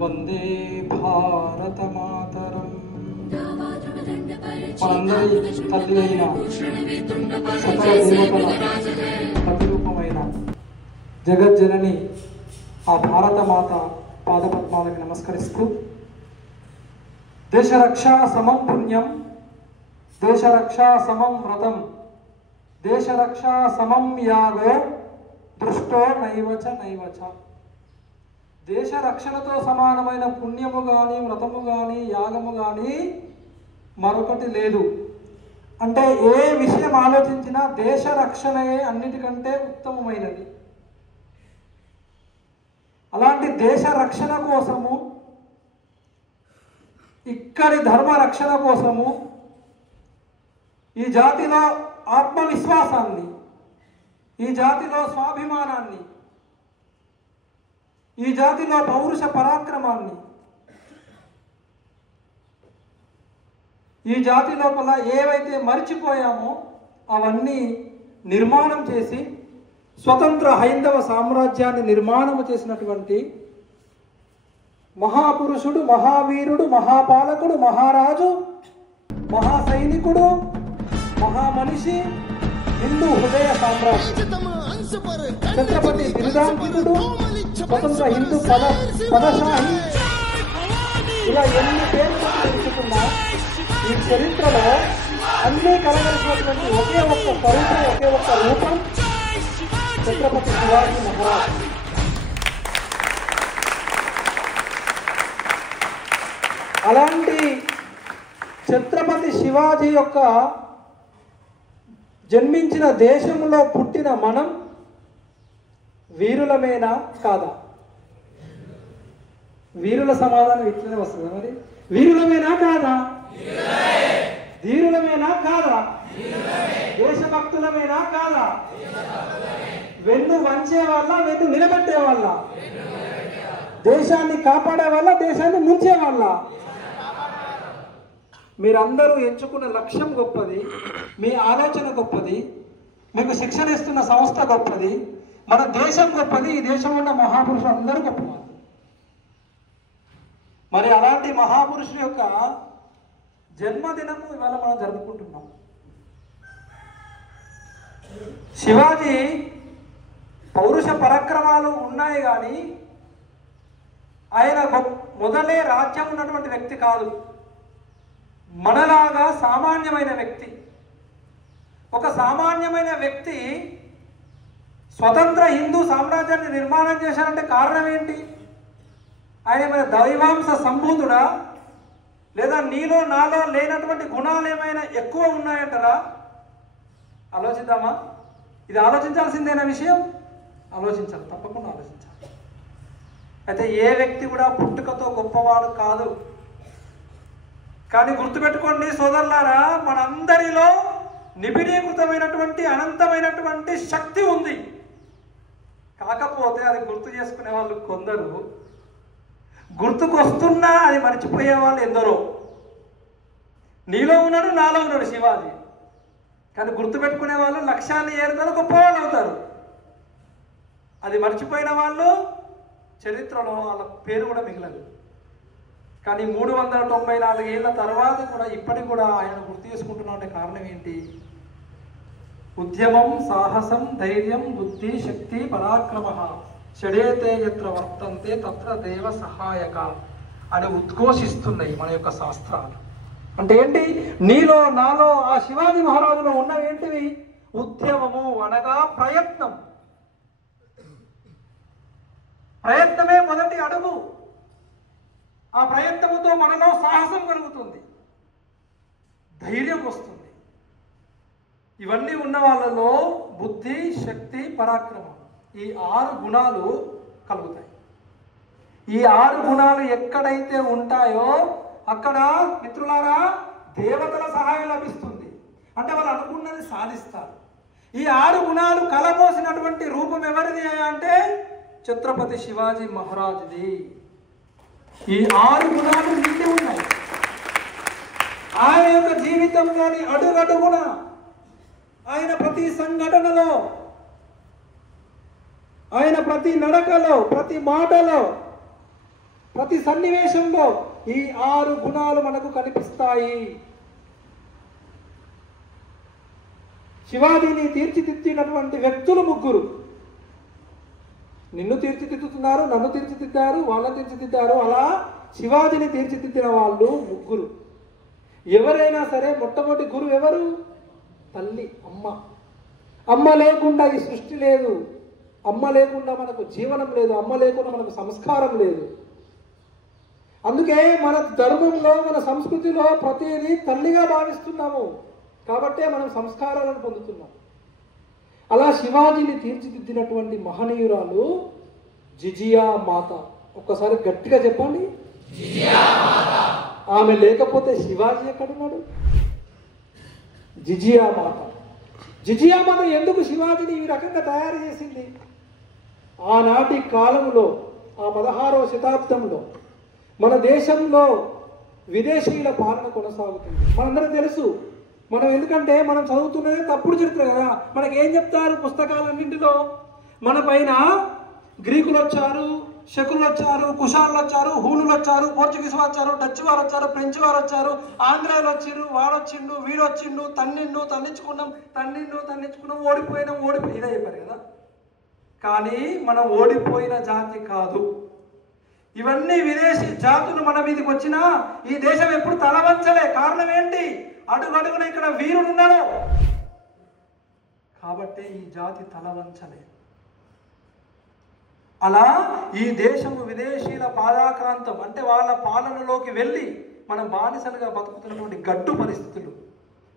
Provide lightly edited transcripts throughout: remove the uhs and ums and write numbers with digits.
వందే భారత మాతరం. మనందరి తల్లి అయిన సకల దేవతల ప్రతిరూపమైన జగజ్జనని ఆ భారత మాత పాదపద్మాలకు నమస్కరిస్తూ, దేశరక్షా సమం పుణ్యం, దేశరక్షా సమం వ్రతం, దేశరక్షా సమం యాగో దృష్టో నైవచ నైవచ. దేశ రక్షణతో సమానమైన పుణ్యము కానీ వ్రతము కానీ యాగము కానీ మరొకటి లేదు. అంటే ఏ విషయం ఆలోచించినా దేశ రక్షణయే అన్నిటికంటే ఉత్తమమైనది. అలాంటి దేశ రక్షణ కోసము, ఇక్కడి ధర్మ రక్షణ కోసము, ఈ జాతిలో ఆత్మవిశ్వాసాన్ని, ఈ జాతిలో స్వాభిమానాన్ని, ఈ జాతిలో పౌరుష పరాక్రమాన్ని, ఈ జాతి లోపల ఏవైతే మరిచిపోయామో అవన్నీ నిర్మాణం చేసి స్వతంత్ర హైందవ సామ్రాజ్యాన్ని నిర్మాణము చేసినటువంటి మహాపురుషుడు, మహావీరుడు, మహాపాలకుడు, మహారాజు, మహాసైనికుడు, మహామనిషి, హిందూ హృదయ సామ్రాజ్యం ఛత్రపతి బిరుదాంకితుడు, స్వతంత్ర హిందూ పదశాహి, ఇలా ఎన్ని పేర్లు తెలుసుకున్నా ఈ చరిత్రలో అన్నీ కలగలిసినటువంటి ఒకే ఒక్క స్వరూపం, ఒకే ఒక్క రూపం ఛత్రపతి శివాజీ మహారాజ్. అలాంటి ఛత్రపతి శివాజీ యొక్క జన్మించిన దేశంలో పుట్టిన మనం వీరులమేనా కాదా? వీరుల సమాధానం ఇట్లనే వస్తుంది. మరి వీరులమేనా కాదా? ధీరులమేనా కాదా? దేశభక్తులమేనా కాదా? వెన్ను వంచే వాళ్ళ, వెన్ను నిలబెట్టే వాళ్ళ, దేశాన్ని కాపాడే వాళ్ళ, దేశాన్ని ముంచే వాళ్ళ? మీరందరూ ఎంచుకున్న లక్ష్యం గొప్పది, మీ ఆలోచన గొప్పది, మీకు శిక్షణ ఇస్తున్న సంస్థ గొప్పది, మన దేశం గొప్పది, ఈ దేశంలో ఉన్న మహాపురుషులు అందరూ గొప్పవాళ్ళు. మరి అలాంటి మహాపురుషుల యొక్క జన్మదినము ఇవాళ మనం జరుపుకుంటున్నాం. శివాజీ పౌరుష పరాక్రమాలు ఉన్నాయి కానీ ఆయన మొదలే రాజ్యం ఉన్నటువంటి వ్యక్తి కాదు. మనలాగా సామాన్యమైన వ్యక్తి. ఒక సామాన్యమైన వ్యక్తి స్వతంత్ర హిందూ సామ్రాజ్యాన్ని నిర్మాణం చేశారంటే కారణం ఏంటి? ఆయన మన దైవాంశ సంభూతుడా, లేదా నీలో నాలో లేనటువంటి గుణాలు ఏమైనా ఎక్కువ ఉన్నాయంటారా? ఆలోచిద్దామా? ఇది ఆలోచించాల్సిందేనా విషయం? ఆలోచించాలి, తప్పకుండా ఆలోచించాలి. అయితే ఏ వ్యక్తి కూడా పుట్టుకతో గొప్పవాడు కాదు. కానీ గుర్తుపెట్టుకోండి సోదరులారా, మనందరిలో నిబిడీకృతమైనటువంటి అనంతమైనటువంటి శక్తి ఉంది. కాకపోతే అది గుర్తు చేసుకునే వాళ్ళు కొందరు, గుర్తుకొస్తున్నా అది మర్చిపోయే వాళ్ళు ఎందరో. నీలో ఉన్నాడు, నాలో ఉన్నాడు శివాజీ, కానీ గుర్తుపెట్టుకునే వాళ్ళు లక్ష్యాన్ని ఏరుతారు, గొప్ప వాళ్ళు అవుతారు. అది మర్చిపోయిన వాళ్ళు చరిత్రలో వాళ్ళ పేరు కూడా మిగలదు. కానీ 394 ఏళ్ళ తర్వాత కూడా ఇప్పటికి కూడా ఆయన గుర్తు చేసుకుంటున్నాం అంటే కారణం ఏంటి? ఉద్యమం సాహసం ధైర్యం బుద్ధి శక్తి పరాక్రమ షడేతే యత్ర వర్తంతే తత్ర దేవ సహాయక అని ఉద్ఘోషిస్తున్నాయి మన యొక్క శాస్త్రాలు. అంటే ఏంటి? నీలో నాలో ఆ శివాజీ మహారాజులో ఉన్నవేంటివి? ఉద్యమము అనగా ప్రయత్నం. ప్రయత్నమే మొదటి అడుగు. ఆ ప్రయత్నముతో మనలో సాహసం కలుగుతుంది, ధైర్యం వస్తుంది. ఇవన్నీ ఉన్న వాళ్ళలో బుద్ధి శక్తి పరాక్రమం ఈ 6 గుణాలు కలుగుతాయి. ఈ 6 గుణాలు ఎక్కడైతే ఉంటాయో అక్కడ మిత్రులారా దేవతల సహాయం లభిస్తుంది. అంటే వాళ్ళు అనుకున్నది సాధిస్తారు. ఈ 6 గుణాలు కలబోసినటువంటి రూపం ఎవరిది అంటే ఛత్రపతి శివాజీ మహారాజుది. ఈ 6 గుణాలు నిండి ఉన్నాయి. ఆయన యొక్క జీవితంలోని అడుగడుగున, ఆయన ప్రతి సంఘటనలో, ఆయన ప్రతి నడకలో, ప్రతి మాటలో, ప్రతి సన్నివేశంలో ఈ 6 గుణాలు మనకు కనిపిస్తాయి. శివాజీని తీర్చిదిద్దినటువంటి వ్యక్తులు 3. నిన్ను తీర్చిదిద్దుతున్నారు, నన్ను తీర్చిదిద్దారు, వాళ్ళని తీర్చిదిద్దారు. అలా శివాజీని తీర్చిదిద్దిన వాళ్ళు 3. ఎవరైనా సరే మొట్టమొదటి గురువు ఎవరు? తల్లి, అమ్మ. అమ్మ లేకుండా ఈ సృష్టి లేదు. అమ్మ లేకుండా మనకు జీవనం లేదు. అమ్మ లేకుండా మనకు సంస్కారం లేదు. అందుకే మన ధర్మంలో, మన సంస్కృతిలో ప్రతిదీ తల్లిగా భావిస్తున్నాము. కాబట్టే మనం సంస్కారాలను పొందుతున్నాం. అలా శివాజీని తీర్చిదిద్దినటువంటి మహనీయురాలు జిజియా మాత. ఒక్కసారి గట్టిగా చెప్పండి, ఆమె లేకపోతే శివాజీ ఎక్కడున్నాడు? జిజియా మాత. జిజియా మాత ఎందుకు శివాజీని ఈ రకంగా తయారు చేసింది? ఆనాటి కాలంలో, ఆ 16వ శతాబ్దంలో మన దేశంలో విదేశీయుల పాలన కొనసాగుతుంది. మనందరం తెలుసు. మనం ఎందుకంటే మనం చదువుతున్నదే తప్పుడు చరిత్ర కదా. మనకేం చెప్తారు పుస్తకాలన్నింటిలో? మన పైన గ్రీకులు వచ్చారు, శకులు వచ్చారు, కుషాలు వచ్చారు, హూనులు వచ్చారు, పోర్చుగీస్ వారు వచ్చారు, డచ్ వారు వచ్చారు, ఫ్రెంచ్ వారు వచ్చారు, ఆంధ్రాలు వచ్చిండు, వాడొచ్చిండు, వీడొచ్చిండు, తన్నించుకున్నాం, ఓడిపోయినాం, ఇదే చెప్పారు కదా. కానీ మనం ఓడిపోయిన జాతి కాదు. ఇవన్నీ విదేశీ జాతులు మన మీదకి వచ్చినా ఈ దేశం ఎప్పుడు తలవంచలే. కారణం ఏంటి? అడుగడుగున ఇక్కడ వీరుడు ఉన్నాడు కాబట్టి ఈ జాతి తలవంచలే. అలా ఈ దేశము విదేశీయుల పాదాక్రాంతం అంటే వాళ్ళ పాలనలోకి వెళ్ళి మనం బానిసలుగా బతుకుతున్నటువంటి గడ్డు పరిస్థితులు.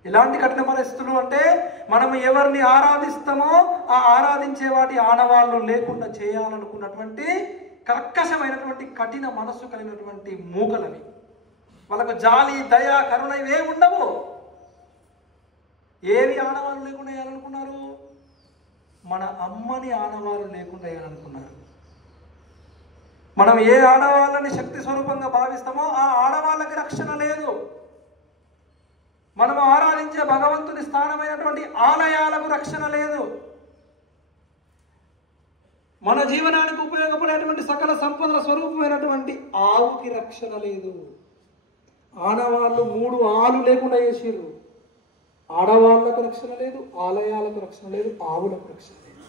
ఎలాంటి కఠిన పరిస్థితులు అంటే మనం ఎవరిని ఆరాధిస్తామో ఆ ఆరాధించే వాటి ఆనవాళ్ళు లేకుండా చేయాలనుకున్నటువంటి కర్కశమైనటువంటి కఠిన మనస్సు కలిగినటువంటి మూకలవి. వాళ్ళకు జాలి, దయ, కరుణ ఇవే ఉండవు. ఏవి ఆనవాళ్ళు లేకుండా వేయాలనుకున్నారు? మన అమ్మని ఆనవాళ్ళు లేకుండా వేయాలనుకున్నారు. మనం ఏ ఆడవాళ్ళని శక్తి స్వరూపంగా భావిస్తామో ఆ ఆడవాళ్ళకి రక్షణ లేదు. మనం ఆరాధించే భగవంతుని స్థానమైనటువంటి ఆలయాలకు రక్షణ లేదు. మన జీవనానికి ఉపయోగపడేటువంటి సకల సంపదల స్వరూపమైనటువంటి ఆవుకి రక్షణ లేదు. ఆడవాళ్ళు 3 ఆలు లేకుండా చేసిర్రు. ఆడవాళ్ళకు రక్షణ లేదు, ఆలయాలకు రక్షణ లేదు, ఆవులకు రక్షణ లేదు.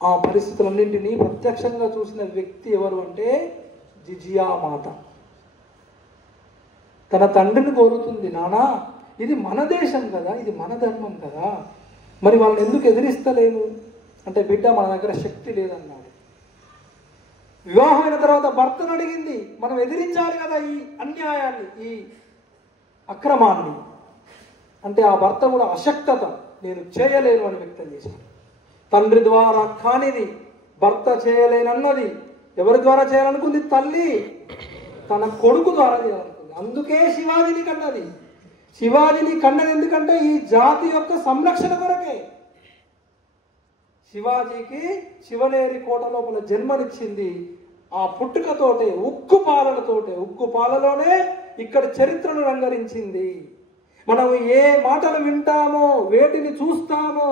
ఆ పరిస్థితులన్నింటినీ ప్రత్యక్షంగా చూసిన వ్యక్తి ఎవరు అంటే జిజియా మాత. తన తండ్రిని కోరుతుంది, నానా ఇది మన దేశం కదా, ఇది మన ధర్మం కదా, మరి వాళ్ళని ఎందుకు ఎదిరిస్తలేము అంటే, బిడ్డ మన దగ్గర శక్తి లేదన్నాడు. వివాహమైన తర్వాత భర్తను అడిగింది, మనం ఎదిరించాలి కదా ఈ అన్యాయాన్ని, ఈ అక్రమాన్ని. అంటే ఆ భర్త కూడా అశక్తత, నేను చేయలేను అని వ్యక్తం చేశాడు. తండ్రి ద్వారా కానిది, భర్త చేయలేనన్నది ఎవరి ద్వారా చేయాలనుకుంది? తల్లి తన కొడుకు ద్వారా చేయాలనుకుంది. అందుకే శివాజీని కన్నది. శివాజీని కన్నది ఎందుకంటే ఈ జాతి యొక్క సంరక్షణ కొరకే. శివాజీకి శివనేరి కోట లోపల జన్మనిచ్చింది. ఆ పుట్టుకతోటే, ఉక్కు పాలలోనే ఇక్కడ చరిత్రను రంగరించింది. మనం ఏ మాటలు వింటామో, వేటిని చూస్తామో,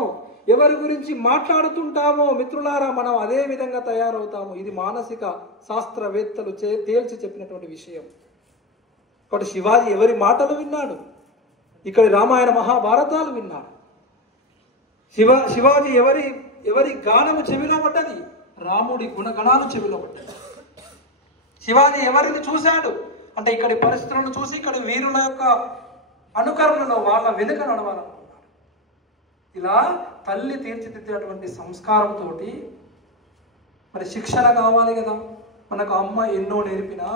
ఎవరి గురించి మాట్లాడుతుంటామో మిత్రులారా, మనం అదే విధంగా తయారవుతాము. ఇది మానసిక శాస్త్రవేత్తలు తేల్చి చెప్పినటువంటి విషయం. కాబట్టి శివాజీ ఎవరి మాటలు విన్నాడు? ఇక్కడ రామాయణ మహాభారతాలు విన్నాడు. శివాజీ ఎవరి గానము చెవిలో పడ్డది? రాముడి గుణగణాలు చెవిలో పడ్డది. శివాజీ ఎవరిని చూశాడు అంటే ఇక్కడి పరిస్థితులను చూసి ఇక్కడి వీరుల యొక్క అనుకరణలో వాళ్ళ వెనుక నడవాలనుకున్నాడు. ఇలా తల్లి తీర్చిదిద్దేటువంటి సంస్కారంతో మరి శిక్షణ కావాలి కదా. మనకు అమ్మ ఎన్నో నేర్పినా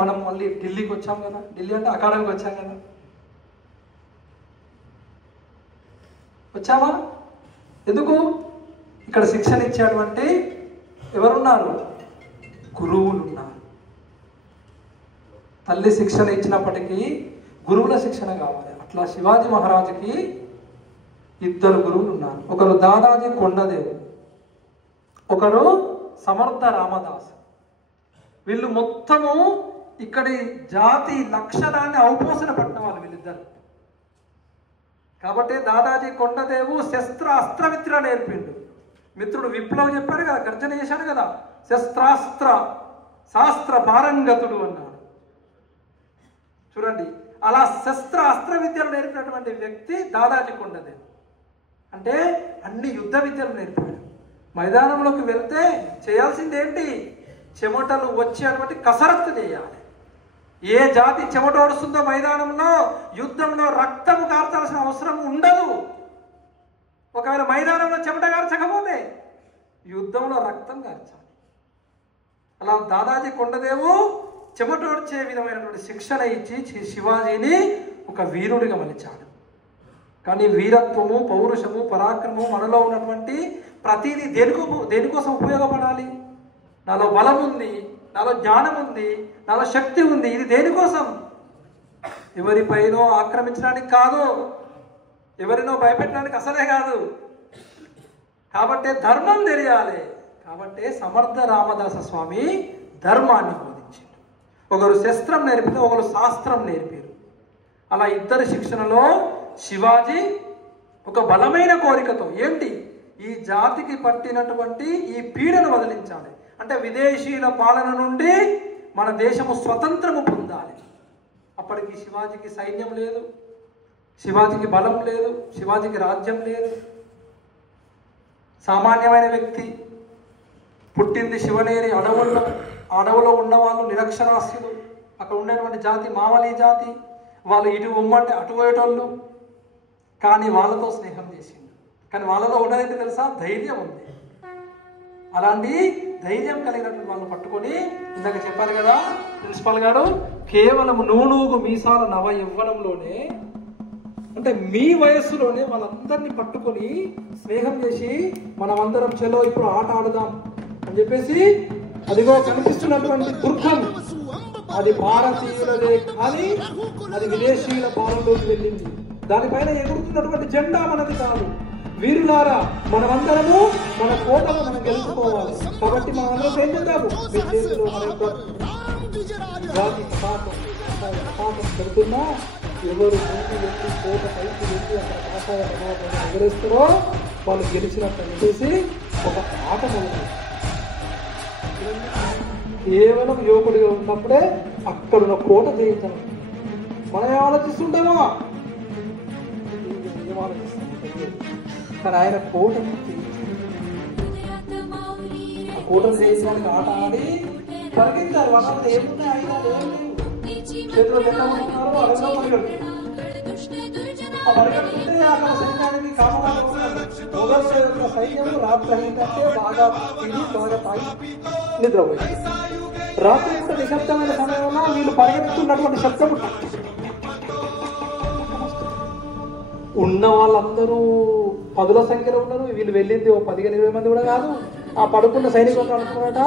మనం మళ్ళీ ఢిల్లీకి వచ్చాం కదా. ఢిల్లీ అంటే అకాడమీకి వచ్చాం కదా. వచ్చామా? ఎందుకు? ఇక్కడ శిక్షణ ఇచ్చేటువంటి ఎవరున్నారు? గురువులు ఉన్నారు. తల్లి శిక్షణ ఇచ్చినప్పటికీ గురువుల శిక్షణ కావాలి. అట్లా శివాజీ మహారాజుకి 2 గురువులు ఉన్నారు. ఒకరు దాదాజీ కొండదేవు, ఒకరు సమర్థ రామదాస్. వీళ్ళు మొత్తము ఇక్కడి జాతి లక్షణాన్ని ఔపోసన పట్టిన వాళ్ళు వీళ్ళిద్దరు. కాబట్టి దాదాజీ కొండదేవు శస్త్ర అస్త్రమిత్ర నేర్పిండు. మిత్రుడు విప్లవం చెప్పాడు కదా, గర్జన చేశాడు కదా, శస్త్రాస్త్ర శాస్త్ర పారంగతుడు అన్నాడు. చూడండి, అలా శస్త్ర అస్త్ర విద్యలు నేర్పినటువంటి వ్యక్తి దాదాజీ కొండదేవు. అంటే అన్ని యుద్ధ విద్యలు నేర్పాడు. మైదానంలోకి వెళ్తే చేయాల్సింది ఏంటి? చెమటలు వచ్చేటువంటి కసరత్తు చేయాలి. ఏ జాతి చెమట ఓడుస్తుందో మైదానంలో, యుద్ధంలో రక్తము కార్చాల్సిన అవసరం ఉండదు. ఒకవేళ మైదానంలో చెమట కార్చకపోతే యుద్ధంలో రక్తం కార్చాలి. అలా దాదాజీ కొండదేవు చెమటోడ్చే విధమైనటువంటి శిక్షణ ఇచ్చి శివాజీని ఒక వీరుడిగా మలిచాడు. కానీ వీరత్వము, పౌరుషము, పరాక్రమము మనలో ఉన్నటువంటి ప్రతిదీ దేనికోసం ఉపయోగపడాలి? నాలో బలం ఉంది, నాలో జ్ఞానం ఉంది, నాలో శక్తి ఉంది. ఇది దేనికోసం? ఎవరిపైనో ఆక్రమించడానికి కాదు, ఎవరినో భయపెట్టడానికి అసలే కాదు. కాబట్టి ధర్మం తెలియాలి. కాబట్టి సమర్థ రామదాస స్వామి ధర్మాన్ని బోధించారు. ఒకరు శస్త్రం నేర్పితే ఒకరు శాస్త్రం నేర్పారు. అలా ఇద్దరి శిక్షణలో శివాజీ ఒక బలమైన కోరికతో ఏంటి? ఈ జాతికి పట్టినటువంటి ఈ పీడను వదిలించాలి. అంటే విదేశీయుల పాలన నుండి మన దేశము స్వతంత్రము పొందాలి. అప్పటికి శివాజీకి సైన్యం లేదు, శివాజీకి బలం లేదు, శివాజీకి రాజ్యం లేదు. సామాన్యమైన వ్యక్తి, పుట్టింది శివనేరి అడవులో ఉన్నవాళ్ళు నిరక్షరాస్యులు. అక్కడ ఉండేటువంటి జాతి మావలి జాతి. వాళ్ళు ఇటు ఉమ్మంటే అటు పోయేటోళ్ళు. కానీ వాళ్ళతో స్నేహం చేసింది. కానీ వాళ్ళలో ఉన్నదేంటి తెలుసా? ధైర్యం ఉంది. అలాంటి ధైర్యం కలిగినటువంటి వాళ్ళని పట్టుకొని ఇందాక చెప్పారు కదా ప్రిన్సిపాల్ గారు, కేవలం నూనూగు మీసాల నవ యవ్వనంలోనే, అంటే మీ వయస్సులోనే వాళ్ళందరినీ పట్టుకొని స్నేహం చేసి మనమందరం చలో ఇప్పుడు ఆట ఆడదాం అని చెప్పేసి, అదిగో కనిపిస్తున్నటువంటి దుర్గం అది భారతీయులదే కానీ అది విదేశీయుల పాలనలోకి వెళ్ళింది. దానిపైన ఎగురుతున్నటువంటి జెండా మనది కాదు. వీరులారా, మనమందరము మన కోటను మనం గెలుచుకోవాలి. కాబట్టి మనమందరం ఏం చేద్దాము? మీ చేతిలో మన యొక్క జాతి పాఠం పెడుతున్నా ఎవరు ముందు వెళ్ళి కోట పైకి వెళ్ళి అక్కడ కాషాయ ప్రభావం ఎగరేస్తారో వాళ్ళు గెలిచినట్టు చెప్పేసి ఒక ఆట మొదలు. కేవలం యువకుడిగా ఉన్నప్పుడే అక్కడున్న కోట జయించడం. మనం ఏం ఆలోచిస్తుంటామో ఏం ఆలోచిస్తాం. కానీ ఆయన కోటను ఆ కోటను జయించడానికి ఆట ఆడి పరిగెత్తారు. వాళ్ళు ఏముంటే ఆయన చేతిలో జెండారు, అడవిలో పరిగెడుతున్నారు. ఆ పరిగెడుతుంటే అక్కడ సైన్యానికి కామరాజు మొఘల్ యొక్క సైన్యం రాత్రి అయిందంటే బాగా తిని బాగా తాగి నిద్రపోయింది. రాత్రి కూడా నిశ్శబ్దమైన సమయంలో వీళ్ళు పరిగెత్తుతున్నటువంటి శబ్దము ఉన్న వాళ్ళందరూ 10ల సంఖ్యలో ఉన్నారు. వీళ్ళు వెళ్ళింది 15-20 మంది కూడా కాదు. ఆ పడుకున్న సైనికులు అనుకున్నట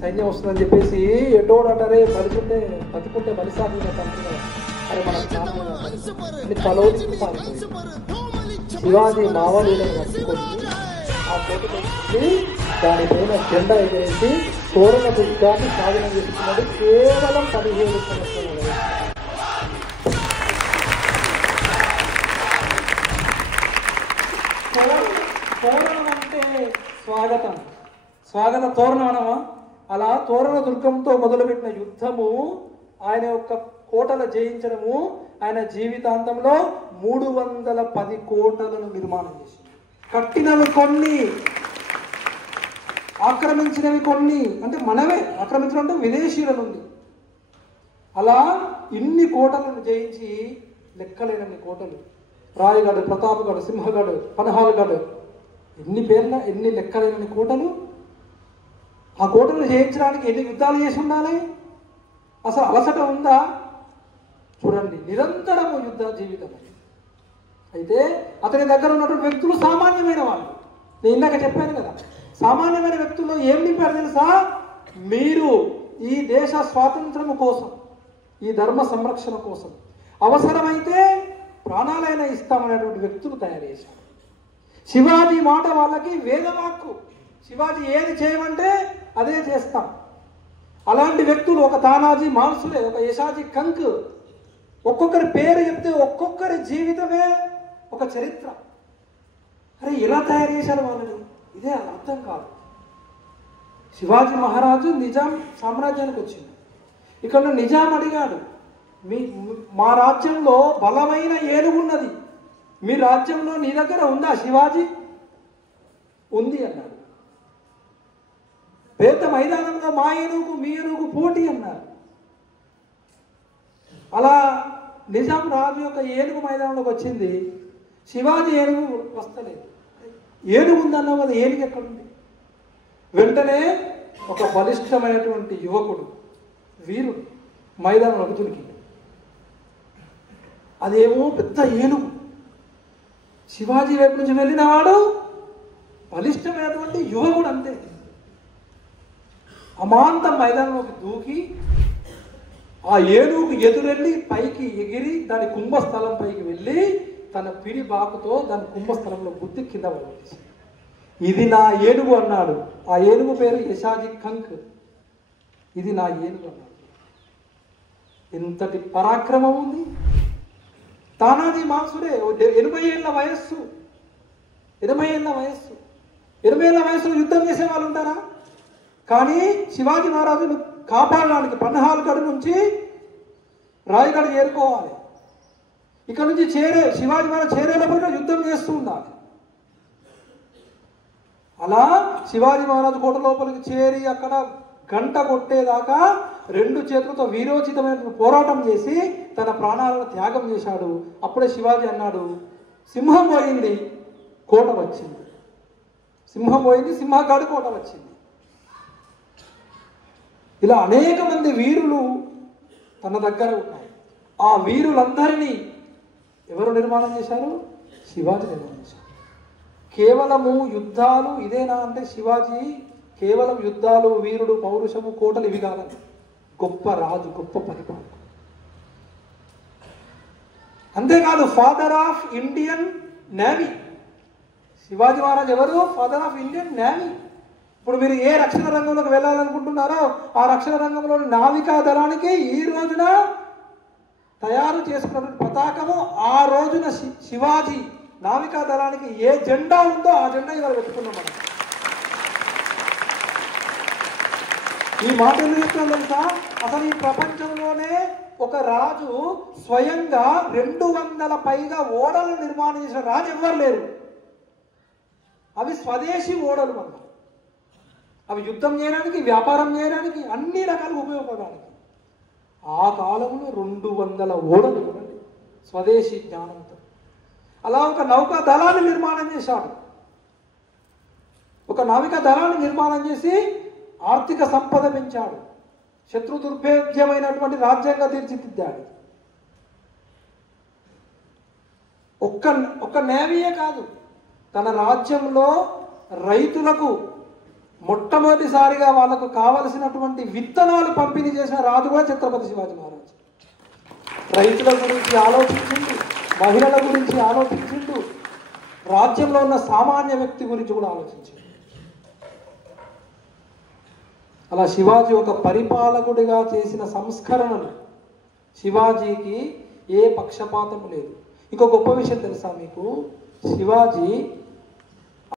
సైన్యం వస్తుందని చెప్పేసి ఎటోడంటారే బలిచుంటే బతుకుంటే బలిసారి అంటున్నారు. అది మనకు తలోచి శివాజీ మావలీలను పట్టుకొని ఆ కోటకి దానిపైన జెండా ఎగరేసి తోరణ దుర్గాన్ని సాధన చేస్తున్నది కేవలం 17 సంవత్సరాలు. తోరణం అంటే స్వాగత తోరణం అనమా? అలా తోరణ దుర్గంతో మొదలుపెట్టిన యుద్ధము ఆయన యొక్క కోటలు జయించడము, ఆయన జీవితాంతంలో 310 కోటలను నిర్మాణం చేసింది. కట్టినవి కొన్ని, ఆక్రమించినవి కొన్ని. అంటే మనమే ఆక్రమించడం అంటే విదేశీయుల నుండి. అలా ఇన్ని కోటలను జయించి లెక్కలేనన్ని కోటలు, రాయగఢ్, ప్రతాప్గఢ్, సింహగఢ్, పన్హాల్గఢ్, ఎన్ని పేర్ల ఎన్ని లెక్కలేనన్ని కోటలు. ఆ కోటలు జయించడానికి ఎన్ని యుద్ధాలు చేసి ఉండాలి? అసలు అలసట ఉందా? చూడండి, నిరంతరము యుద్ధ జీవితం. అయితే అతని దగ్గర ఉన్నటువంటి వ్యక్తులు సామాన్యమైన వాళ్ళు. నేను ఇందాక చెప్పాను కదా, సామాన్యమైన వ్యక్తుల్లో ఏం నింపారు తెలుసా? మీరు ఈ దేశ స్వాతంత్రము కోసం, ఈ ధర్మ సంరక్షణ కోసం అవసరమైతే ప్రాణాలైనా ఇస్తామనేటువంటి వ్యక్తులు తయారు చేశారు. శివాజీ మాట వాళ్ళకి వేదవాక్కు. శివాజీ ఏది చేయమంటే అదే చేస్తాం. అలాంటి వ్యక్తులు ఒక తానాజీ మాన్సులే, ఒక యశాజీ కంక్, ఒక్కొక్కరి పేరు చెప్తే ఒక్కొక్కరి జీవితమే ఒక చరిత్ర. అరే ఎలా తయారు చేశారు వాళ్ళని? ఇదే అర్థం కాదు. శివాజీ మహారాజు నిజాం సామ్రాజ్యానికి వచ్చింది. ఇక్కడ నిజాం అడిగాడు, మా రాజ్యంలో బలమైన ఏనుగు ఉన్నది, మీ రాజ్యంలో నీ దగ్గర ఉందా శివాజీ? ఉంది అన్నాడు. పేద మైదానంలో మా ఏనుగు మీ ఏనుగు పోటీ అన్నారు. అలా నిజాం రాజు యొక్క ఏనుగు మైదానంలోకి వచ్చింది. శివాజీ ఏనుగు వస్తలేదు. ఏనుగు ఉందన్నావు కదా, ఏనుగు ఎక్కడుంది? వెంటనే ఒక బలిష్టమైనటువంటి యువకుడు, వీరుడు మైదానంలోకి దునికి. అదేమో పెద్ద ఏనుగు. శివాజీ వైపు నుంచి వెళ్ళిన వాడు బలిష్టమైనటువంటి యువకుడు అంతే. అమాంతం మైదానంలోకి దూకి ఆ ఏనుగుకు ఎదురెళ్ళి పైకి ఎగిరి దాని కుంభస్థలం పైకి వెళ్ళి తన పిడి బాకుతో దాని కుంభస్థలంలో గుద్ది కింద పడేసి, ఇది నా ఏనుగు అన్నాడు. ఆ ఏనుగు పేరు యశాజీ కంక్. ఇది నా ఏనుగు అన్నాడు. ఎంతటి పరాక్రమం ఉంది! తానాజీ మాన్సుడే 80 ఏళ్ళ వయస్సు. 80 ఏళ్ళ వయస్సు. 80 ఏళ్ళ వయసులో యుద్ధం చేసే వాళ్ళు ఉంటారా? కానీ శివాజీ మహారాజును కాపాడడానికి పన్హాల్గఢ్ నుంచి రాయగఢ్ చేరుకోవాలి. ఇక్కడ నుంచి శివాజీ మహారాజు చేరేటప్పుడు యుద్ధం చేస్తూ ఉండాలి. అలా శివాజీ మహారాజు కోట లోపలికి చేరి అక్కడ గంట కొట్టేదాకా 2 చేతులతో వీరోచితమైన పోరాటం చేసి తన ప్రాణాలను త్యాగం చేశాడు. అప్పుడే శివాజీ అన్నాడు, సింహం పోయింది, కోట వచ్చింది. సింహం పోయింది, సింహగఢ్ కోట వచ్చింది. ఇలా అనేక మంది వీరులు తన దగ్గర ఉన్నాయి. ఆ వీరులందరినీ ఎవరు నిర్మాణం చేశారు? శివాజీ నిర్మాణం చేశారు. కేవలము యుద్ధాలు ఇదేనా అంటే శివాజీ కేవలం యుద్ధాలు, వీరుడు, పౌరుషము, కోటలు ఇవి కాదండి. గొప్ప రాజు, గొప్ప పరిపాలన. అంతేకాదు father of Indian navy. Shivaji Maharaj ఎవరు? Father of Indian navy. ఇప్పుడు మీరు ఏ రక్షణ రంగంలోకి వెళ్ళాలనుకుంటున్నారో ఆ రక్షణ రంగంలోని నావికా దళానికి ఈ రోజున తయారు చేసుకున్నటువంటి పతాకము, ఆ రోజున శివాజీ నావికా దళానికి ఏ జెండా ఉందో ఆ జెండా ఇవాళ పెట్టుకున్నాం మనం. ఈ మాట ఎందుకు చెప్తాను తెలుసా? అసలు ఈ ప్రపంచంలోనే ఒక రాజు స్వయంగా 200 పైగా ఓడలు నిర్మాణం చేసిన రాజు ఎవ్వరు లేరు. అవి స్వదేశీ ఓడలు వల్ల, అవి యుద్ధం చేయడానికి, వ్యాపారం చేయడానికి, అన్ని రకాలుగా ఉపయోగపడడానికి. ఆ కాలంలో 200 ఓడలు కదండి, స్వదేశీ జ్ఞానంతో. అలా ఒక నౌకా దళాన్ని నిర్మాణం చేశాడు. ఒక నావికా దళాన్ని నిర్మాణం చేసి ఆర్థిక సంపద పెంచాడు. శత్రు దుర్భేద్యమైనటువంటి రాజ్యంగా తీర్చిదిద్దాడు. ఒక్క నేవీయే కాదు, తన రాజ్యంలో రైతులకు మొట్టమొదటిసారిగా వాళ్ళకు కావలసినటువంటి విత్తనాలు పంపిణీ చేసిన రాజు కూడా ఛత్రపతి శివాజీ మహారాజ్. రైతుల గురించి ఆలోచించిండు, మహిళల గురించి ఆలోచించిండు, రాజ్యంలో ఉన్న సామాన్య వ్యక్తి గురించి కూడా ఆలోచించిండు. అలా శివాజీ ఒక పరిపాలకుడిగా చేసిన సంస్కరణలు. శివాజీకి ఏ పక్షపాతం లేదు. ఇంకో గొప్ప విషయం తెలుసా మీకు? శివాజీ